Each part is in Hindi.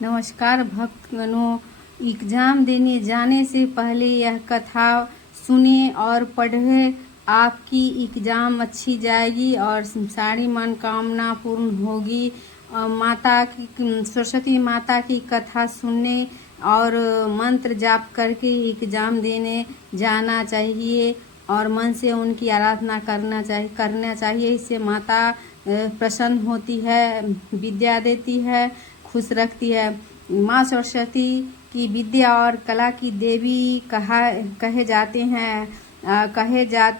नमस्कार भक्तगणों, एग्जाम देने जाने से पहले यह कथा सुने और पढ़े। आपकी एग्जाम अच्छी जाएगी और सारी मनोकामना पूर्ण होगी। माता की सरस्वती माता की कथा सुनने और मंत्र जाप करके एग्जाम देने जाना चाहिए और मन से उनकी आराधना करना चाहिए। इससे माता प्रसन्न होती है, विद्या देती है, खुश रखती है। माँ सरस्वती की विद्या और कला की देवी कहे जाते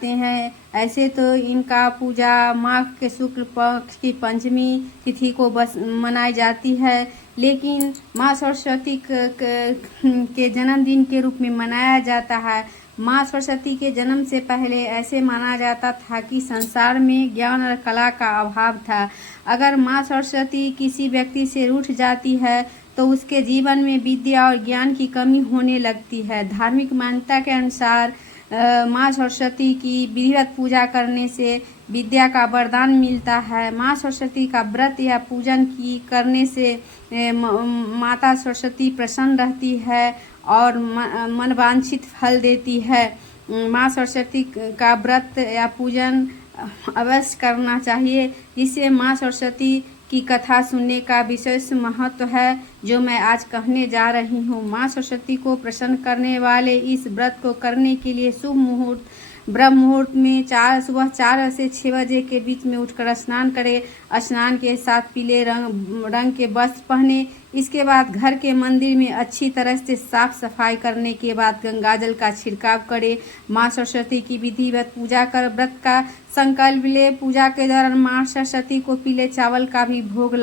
हैं। ऐसे तो इनका पूजा माघ के शुक्ल पक्ष की पंचमी तिथि को बस मनाई जाती है, लेकिन माँ सरस्वती के जन्मदिन के रूप में मनाया जाता है। माँ सरस्वती के जन्म से पहले ऐसे माना जाता था कि संसार में ज्ञान और कला का अभाव था। अगर माँ सरस्वती किसी व्यक्ति से रूठ जाती है तो उसके जीवन में विद्या और ज्ञान की कमी होने लगती है। धार्मिक मान्यता के अनुसार माँ सरस्वती की विधिवत पूजा करने से विद्या का वरदान मिलता है। माँ सरस्वती का व्रत या पूजन करने से माता सरस्वती प्रसन्न रहती है और मनवांछित फल देती है। माँ सरस्वती का व्रत या पूजन अवश्य करना चाहिए, जिससे माँ सरस्वती की कथा सुनने का विशेष महत्व है, जो मैं आज कहने जा रही हूँ। माँ सरस्वती को प्रसन्न करने वाले इस व्रत को करने के लिए शुभ मुहूर्त ब्रह्म मुहूर्त में सुबह 4 से 6 बजे के बीच में उठकर स्नान करें। स्नान के साथ पीले रंग के वस्त्र पहने। इसके बाद घर के मंदिर में अच्छी तरह से साफ सफाई करने के बाद गंगाजल का छिड़काव करें। माँ सरस्वती की विधिवत पूजा कर व्रत का संकल्प ले। पूजा के दौरान माँ सरस्वती को पीले चावल का भी भोग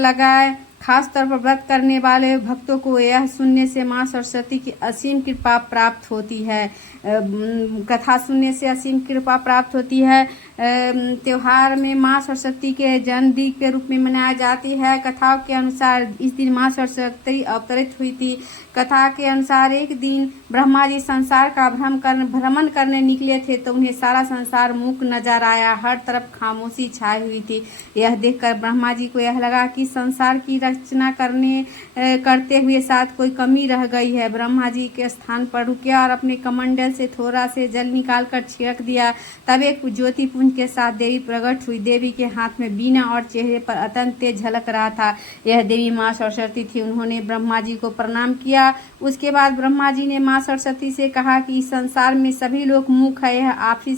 लगाए। खास तौर पर व्रत करने वाले भक्तों को यह सुनने से माँ सरस्वती की असीम कृपा प्राप्त होती है। कथा सुनने से असीम कृपा प्राप्त होती है। त्योहार में माँ सरस्वती के जन्मदिन के रूप में मनाया जाती है। कथाओं के अनुसार इस दिन माँ सरस्वती अवतरित हुई थी। कथा के अनुसार एक दिन ब्रह्मा जी संसार का भ्रमण करने निकले थे तो उन्हें सारा संसार मूक नजर आया। हर तरफ खामोशी छाई हुई थी। यह देखकर ब्रह्मा जी को यह लगा कि संसार की रचना करते हुए साथ कोई कमी रह गई है। ब्रह्मा जी के स्थान पर रुके और अपने कमंडल से थोड़ा से जल निकालकर छिड़क दिया। तब एक ज्योति पुंज के साथ देवी प्रकट हुई। देवी के हाथ में बीना और चेहरे पर अत्यंत तेज झलक रहा था। यह देवी माँ सरस्वती थी। उन्होंने ब्रह्मा जी को प्रणाम किया। उसके बाद ब्रह्मा जी ने माँ सरस्वती से कहा कि इस संसार में सभी लोग मूक है, यह आपसी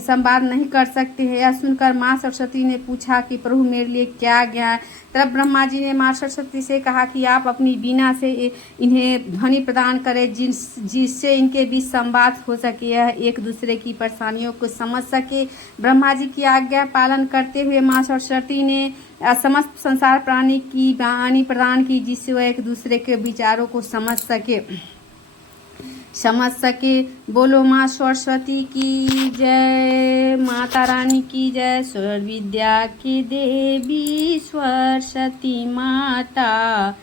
संवाद नहीं कर सकते हैं। यह सुनकर माँ सरस्वती ने पूछा कि प्रभु मेरे लिए क्या ज्ञान। तब ब्रह्मा जी ने माँ सरस्वती से कहा कि आप अपनी बीना से इन्हें ध्वनि प्रदान करें, जिससे इनके बीच संवाद हो सके, यह एक दूसरे की परेशानियों को समझ सके। ब्रह्मा जी की आज्ञा पालन करते हुए माँ सरस्वती ने समस्त संसार प्राणी की वाणी प्रदान की, जिससे वह एक दूसरे के विचारों को समझ सके। बोलो माँ सरस्वती की जय, माता रानी की जय। स्वर विद्या की देवी सरस्वती माता,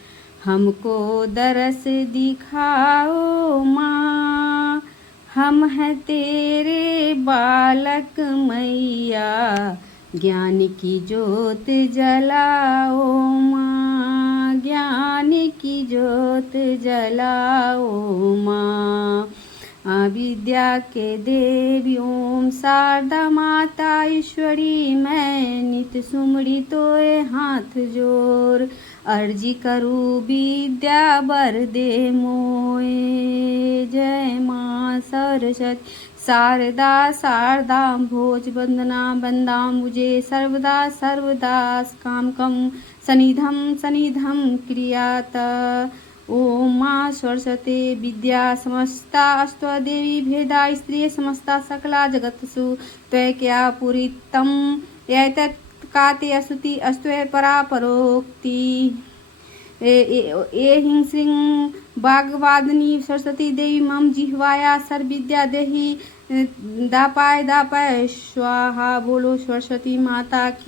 हमको दरस दिखाओ माँ। हम हैं तेरे बालक मैया, ज्ञान की ज्योत जलाओ माँ, ज्ञान की ज्योत जलाओ माँ। विद्या के देवी ओम शारदा माता ईश्वरी, मैं नित सुमरी तोए हाथ जोर। अर्जी करूँ विद्या बर दे मोए, जय माँ सरस्वती। शारदा भोज वंदना मुझे सर्वदा कामकम सनिधम क्रियात। ओम माँ सरस्वती विद्या समस्ता अस्त्वदेवी भेदा स्त्री समस्ता सकला जगत्सु त्वया पूरितम एतत् काते असुति अस्त्वे परा परोक्ति। हिं श्रीं वाग्वादिनी सरस्वती देवी मम जिह्वाया सर्वविद्या देहि दापाय स्वाहा। बोलो सरस्वती माता की।